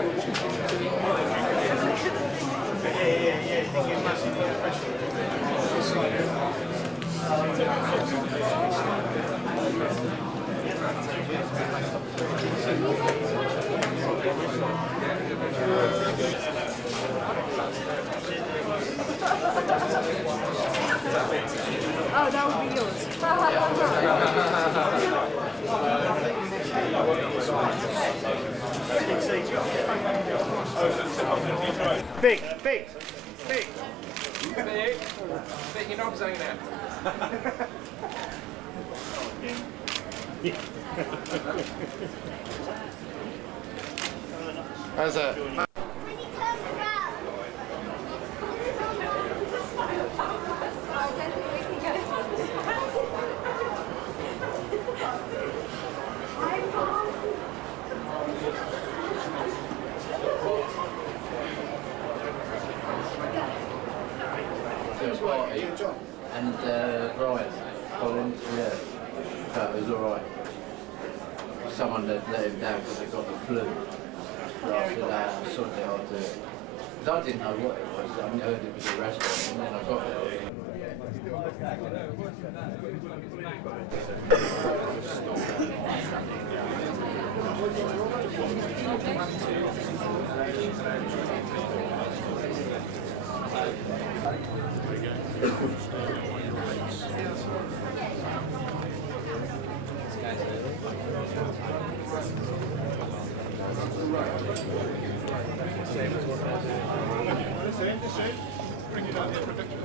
Oh, that would be yours. Big. Your knob's hanging out. How's that? And Ryan, Colin, yeah, so it was alright. Someone had let him down because they got the flu. So I said, sorted it, I'll do it. Because I didn't know what it was, I heard it was a restaurant, and then I got it. Bring it out here for a picture.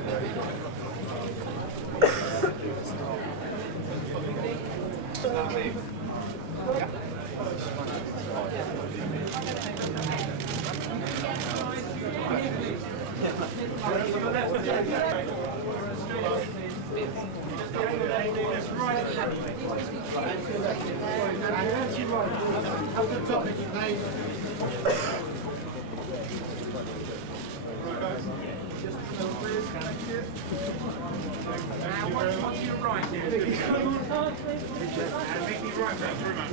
Mickey Rourke, thanks very much.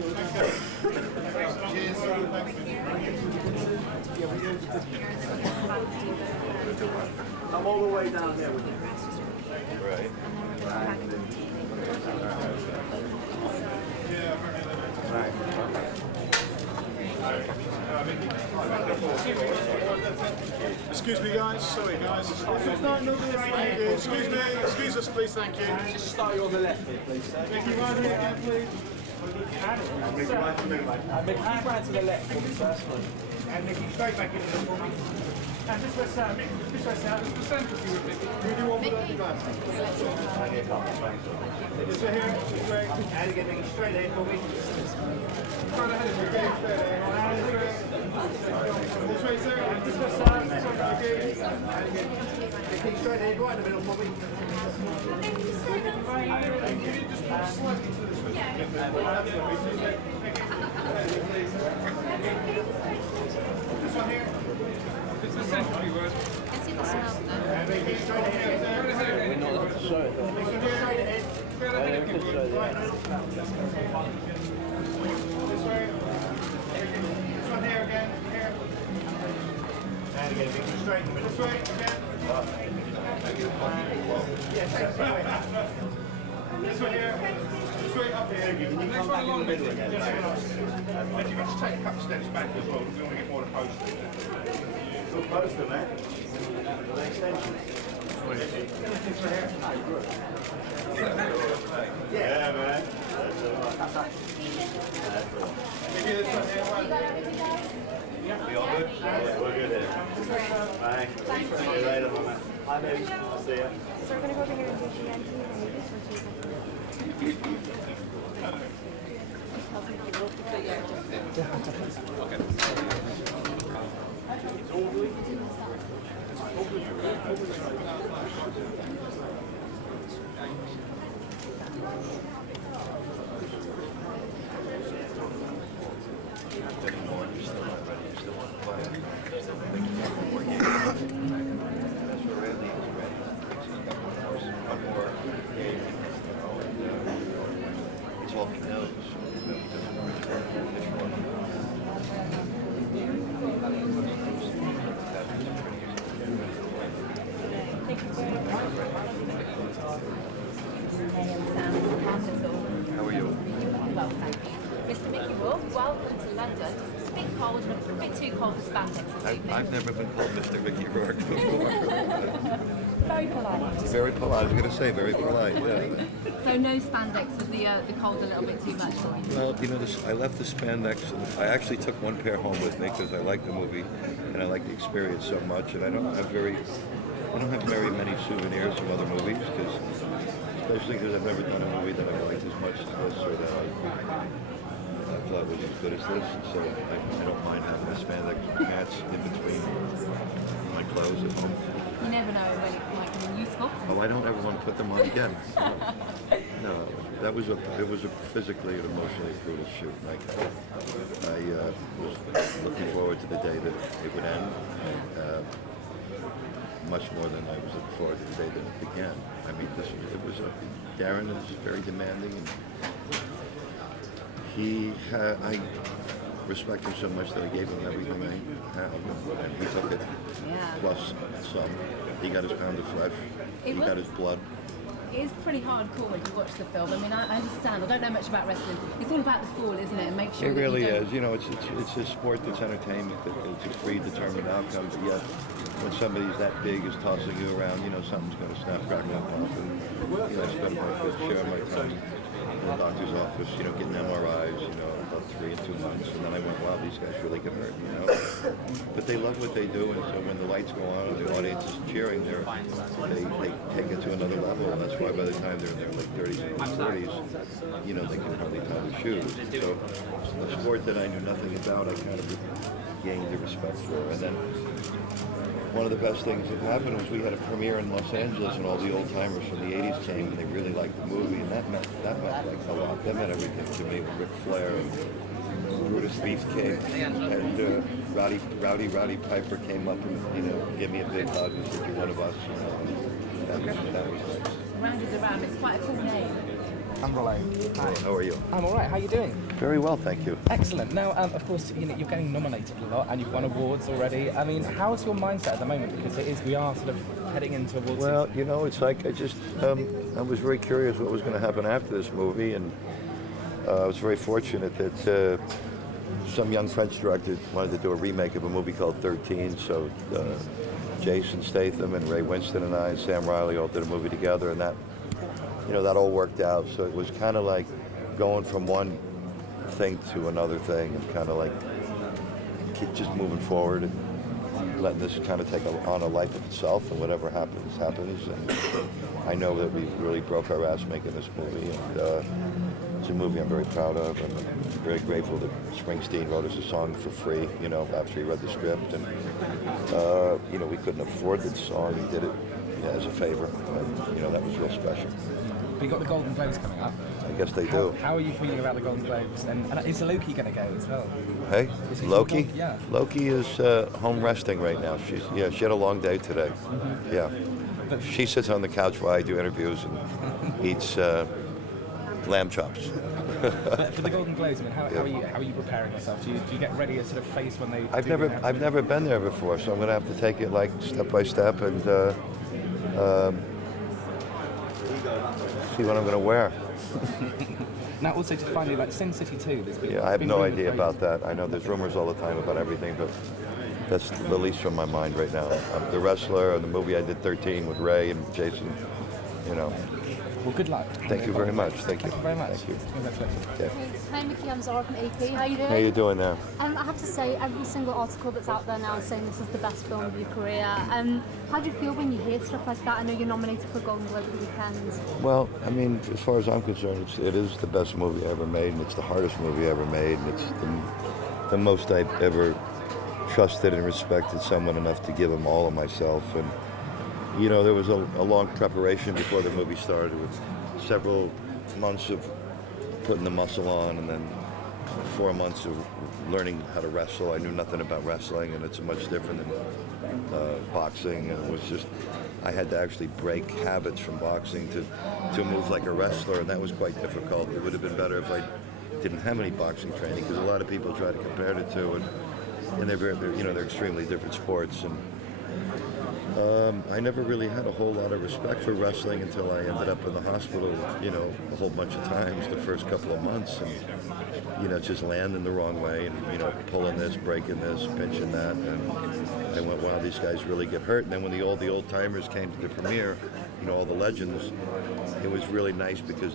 I'm all the way down there with you. Right. Excuse me, guys. Sorry, guys. Excuse us, please. Thank you. Just start you on the left here, please, sir. Mickey, right here, please. Mickey, right to the left for me, first, please. And Mickey, straight back into the forming. And this way, Sam. This way, Sam. This way, Sam. We do one without the glass. This way here. This way. And again, Mickey, straight ahead for me. Straight ahead. This way, sir. This way, Sam. This way, Mickey. And again, Mickey, straight ahead, right in the middle for me. Thank you. Just slightly to this way. This one here. It's the century word. I can see the smell though. Straight ahead. We're not allowed to show it though. Straight ahead. Yeah, we can show it, yeah. This way. This one here again. Here. And again, big straight. This way again. Yeah, take this way. This way here. This way up here. Can you come back in the middle again? Yes, and you can just take a couple steps back as well. We want to get more of the poster. Good poster, man. The extension. Yeah, man. Maybe this one here. We all good? Yeah, we're good here. Thanks. See you later, man. Hi, baby. I'll see you. So we're going to go over here and do the empty and this for Talking knows. welcome to London. It's a bit cold and a bit too cold for spandex this evening. I've never been called Mr. Mickey Rourke before. Very polite. Very polite. I was going to say very polite. Yeah. So no spandex, was the cold a little bit too much for you? Well, you know, I left the spandex. I actually took one pair home with me because I like the movie and I like the experience so much. And I don't have very many souvenirs from other movies especially because I've never done a movie that I liked as much as this or that I thought was as good as this. And so I don't mind having the spandex pants in between my clothes at home. You never know when it might come in useful. Oh, I don't ever want to put them on again. No, it was a physically and emotionally brutal shoot. Like, I was looking forward to the day that it would end, much more than I was looking forward to the day that it began. I mean, Darren is very demanding, and I respect him so much that I gave him everything I have, and he took it plus some. He got his pound of flesh. He got his blood. It is pretty hardcore when you watch the film. I mean, I understand. I don't know much about wrestling. It's all about the fall, isn't it? And make sure it really is. You know, it's a sport that's entertainment. It's a predetermined outcome. But yet, when somebody's that big is tossing you around, you know, something's going to snap, crackle, and pop. And you know, I spent a good share of my time in the doctor's office, you know, getting MRIs, you know, about 3 and 2 months. And then I went, wow, these guys really get hurt, you know. But they love what they do, and so when the lights go on and the audience is cheering, they take it to another level. And that's why by the time they're in their like 30s and 40s, you know, they can hardly tie their shoes. So a sport that I knew nothing about, I kind of gained the respect for. And then one of the best things that happened was we had a premiere in Los Angeles, and all the old timers from the '80s came, and they really liked the movie, and that meant like a lot. That meant everything to me. With Ric Flair and Brutus Beefcake and Rowdy Piper came up and, you know, gave me a big hug and said, "You're one of us." You know, that was nice. Round is around. It's quite a cool name. I'm Rollo. Hi. How are you? I'm all right. How are you doing? Very well, thank you. Excellent. Now, of course, you know, you're getting nominated a lot, and you've won awards already. I mean, how's your mindset at the moment? Because we are sort of heading into awards Well, season. you know, it's like I was very curious what was going to happen after this movie, and I was very fortunate that some young French director wanted to do a remake of a movie called 13. So Jason Statham and Ray Winston and I and Sam Riley all did a movie together, and that, you know, that all worked out. So it was kind of like going from one thing to another thing, and kind of like keep just moving forward and letting this kind of take on a life of itself, and whatever happens, happens. And I know that we really broke our ass making this movie, and it's a movie I'm very proud of. I'm very grateful that Springsteen wrote us a song for free, you know, after he read the script. And, you know, we couldn't afford the song. He did it as a favor. And, you know, that was real special. But you got the Golden Globes coming up. I guess they do. How are you feeling about the Golden Globes? And is Loki going to go as well? Hey, Is he Loki? still- yeah. Loki is home resting right now. She had a long day today. Yeah. But She sits on the couch while I do interviews and eats lamb chops. But for the Golden Globes, I mean, how are you preparing yourself? Do you get ready a sort of face when they? I've never been there before, so I'm going to have to take it like step by step and see what I'm going to wear. Now, also just finally, like Sin City 2, there's been. Yeah, I have been no rumours idea lately. about that. I know there's rumors all the time about everything, but that's released from my mind right now. The Wrestler and the movie I did 13 with Ray and Jason, you know. Well, good luck. Thank you very much. Thank you. Thank you very much. Thank you. Congratulations. Yeah. Hi Mickey, I'm Zara from AP. How you doing? How you doing now? I have to say, every single article that's out there now is saying this is the best film of your career. How do you feel when you hear stuff like that? I know you're nominated for Golden Globe at the weekend. Well, I mean, as far as I'm concerned, it is the best movie I ever made, and it's the hardest movie I ever made, and it's the most I've ever trusted and respected someone enough to give them all of myself. And, you know, there was a long preparation before the movie started, with several months of putting the muscle on, and then 4 months of learning how to wrestle. I knew nothing about wrestling, and it's much different than boxing. And it was just, I had to actually break habits from boxing to move like a wrestler, and that was quite difficult. It would have been better if I didn't have any boxing training, because a lot of people try to compare the two, and they're extremely different sports. And I never really had a whole lot of respect for wrestling until I ended up in the hospital, you know, a whole bunch of times the first couple of months. And, you know, just landing the wrong way and, you know, pulling this, breaking this, pinching that. And I went, wow, these guys really get hurt. And then when all the old timers came to the premiere, you know, all the legends, it was really nice because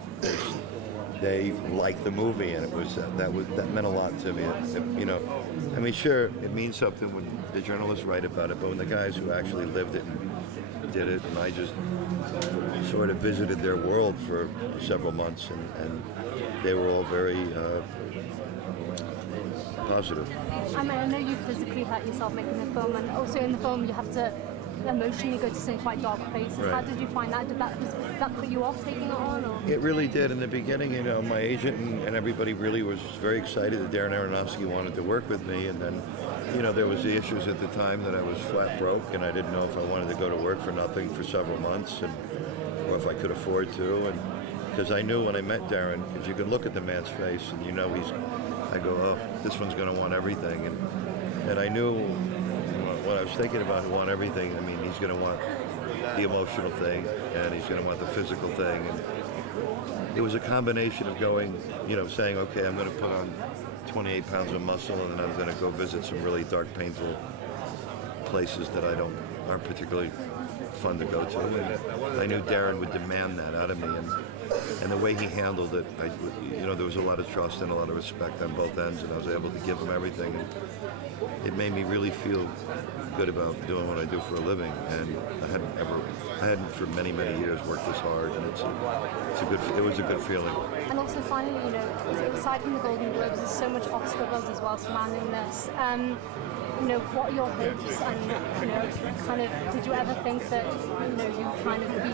they liked the movie, and that meant a lot to me. You know, I mean, sure, it means something when the journalists write about it, but when the guys who actually lived it and did it, and I just sort of visited their world for several months, and they were all very positive. I mean, I know you physically hurt yourself making the film, and also in the film you have to emotionally go to some quite dark places. Right. How did you find that? Did that put you off taking it on? Or? It really did. In the beginning, you know, my agent and everybody really was very excited that Darren Aronofsky wanted to work with me, and then, you know, there was the issues at the time that I was flat broke, and I didn't know if I wanted to go to work for nothing for several months, or if I could afford to, and because I knew when I met Darren, because you can look at the man's face and you know I go, oh, this one's going to want everything, and I knew when I was thinking about want everything, I mean, he's going to want the emotional thing, and he's going to want the physical thing, and it was a combination of going, you know, saying, okay, I'm going to put on 28 pounds of muscle, and then I'm going to go visit some really dark, painful places that aren't particularly fun to go to, and I knew Darren would demand that out of me, and the way he handled it, you know, there was a lot of trust and a lot of respect on both ends, and I was able to give him everything, and it made me really feel good about doing what I do for a living, and I hadn't for many, many years worked this hard, and it was a good feeling. And also finally, you know, aside from the Golden Globes, there's so much Oscar buzz as well surrounding this. You know, what are your hopes, and, you know, kind of, did you ever think that, you know, you kind of be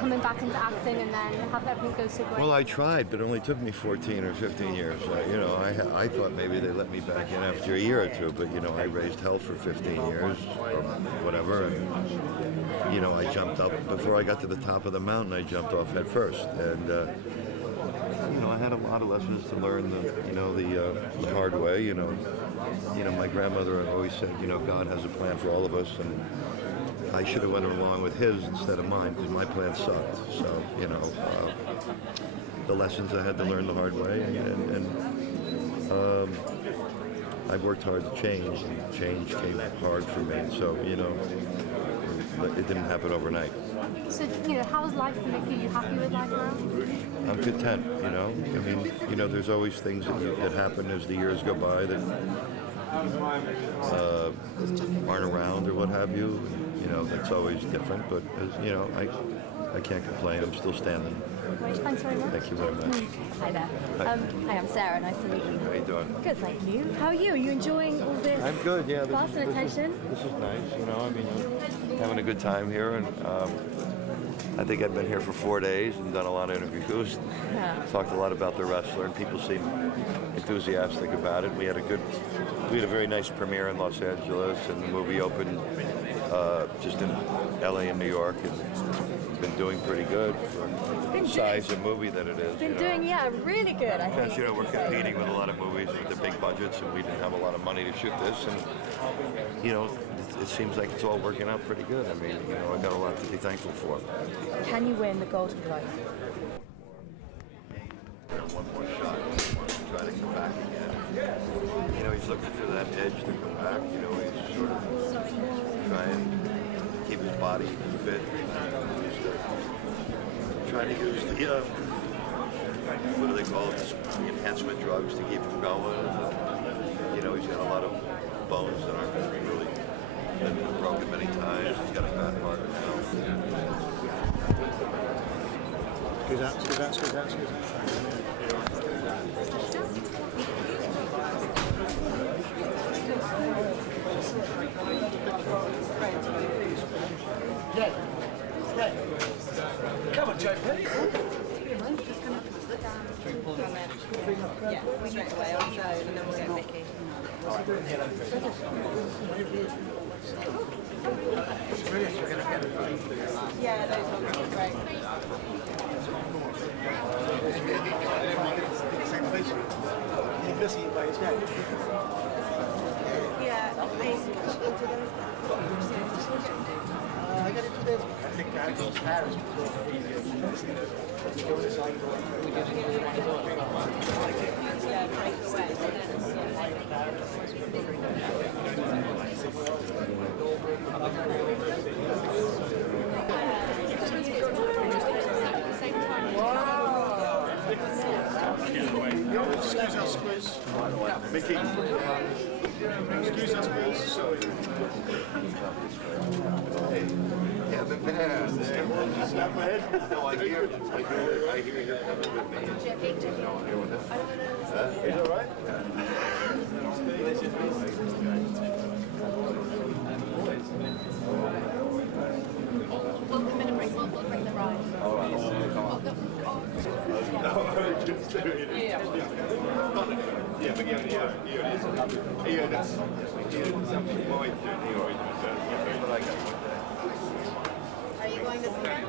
coming back into acting and then have everything go so great? Well, I tried, but it only took me 14 or 15 years. You know, I thought maybe they let me back in after a year or two, but, you know, I raised hell for 15 years or whatever, and, you know, I jumped up, before I got to the top of the mountain, I jumped off head first, and, you know, I had a lot of lessons to learn the hard way, you know. My grandmother always said, you know, God has a plan for all of us, and I should have went along with his instead of mine, because my plan sucked. So, you know, the lessons I had to learn the hard way, and I've worked hard to change, and change came hard for me. So, you know, it didn't happen overnight. So, you know, how's life for Mickey? Are you happy with life now? I'm content, you know. I mean, you know, there's always things that happen as the years go by that aren't around or what have you. You know, that's always different, but, you know, I can't complain. I'm still standing. Great, thanks very much. Thank you very much. Hi there. Hi. I'm Sarah. Nice to meet you. How you doing? Good, thank you. How are you? Are you enjoying all this? I'm good, yeah. Fuss and attention? This is nice, you know. I mean, I'm having a good time here, and I think I've been here for 4 days and done a lot of interviews. Yeah. Talked a lot about the wrestler, and people seem enthusiastic about it. We had a very nice premiere in Los Angeles, and the movie opened just in LA and New York, and it's been doing pretty good for the size of movie that it is. Been doing, yeah, really good, I think. Because, you know, we're competing with a lot of movies with the big budgets, and we didn't have a lot of money to shoot this, and, you know, it seems like it's all working out pretty good. I mean, you know, I got a lot to be thankful for. Can you win the Golden Globe? One more shot, try to come back again. You know, he's looking for that edge to come back. You know, he's sort of trying to keep his body fit. Trying to use the, what do they call it, the enhancement drugs to keep him going. You know, he's got a lot of bones that aren't really been broken many times. He's got a bad heart now. Excuse that. Come on, Joe. Yeah, we straight away on his own, and then we'll get Mickey. Yeah, those ones are great. Yeah, amazing. I got it 2 days ago. I think I go to Paris before Yeah. Mickey. Excuse us, please. Sorry. Yeah, but there. Snap my head. No, I hear you coming with me. No, I'm here with him. He's all right? We'll come in and bring the ride. All right. Just do it. Yeah, but he only that's something might do. Are you going this weekend?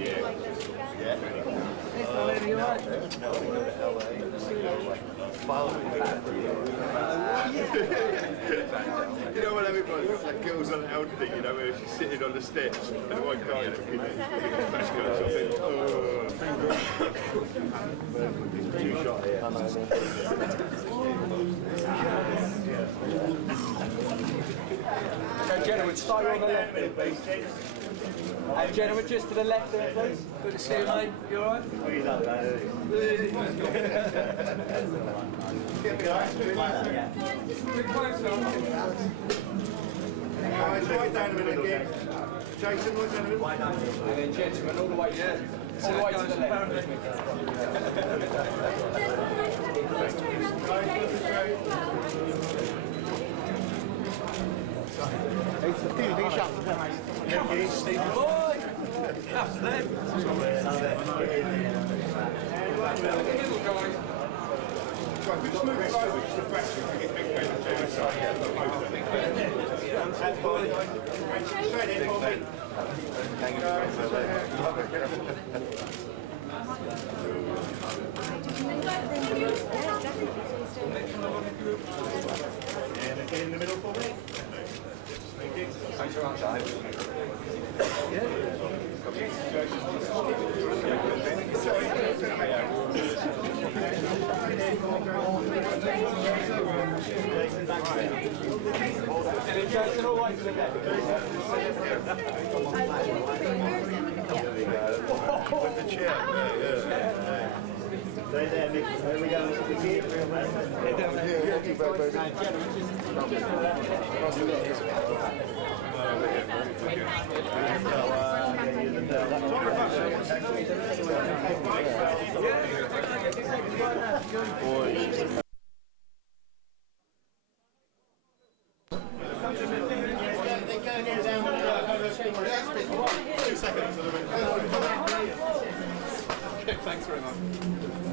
Yeah. You know what everybody, that girls on out thing, you know, where she's sitting on the steps and the one guy looking at two-shot here. Okay, gentlemen, start you on the left there, please. And gentlemen, just to the left there, please. Good to see you, mate. You alright? Right down a minute again. Jason, right down a minute. And then gentlemen, all the way to the left. Stephen. Boy! That's them. Right, we just move it over just to press it to get big Ben to the side. Straight in, Bobby. And again in the middle for me. Thanks very much. Jason, all the way to the left. With the chair. Right there, Mick. There we go. Thanks very much.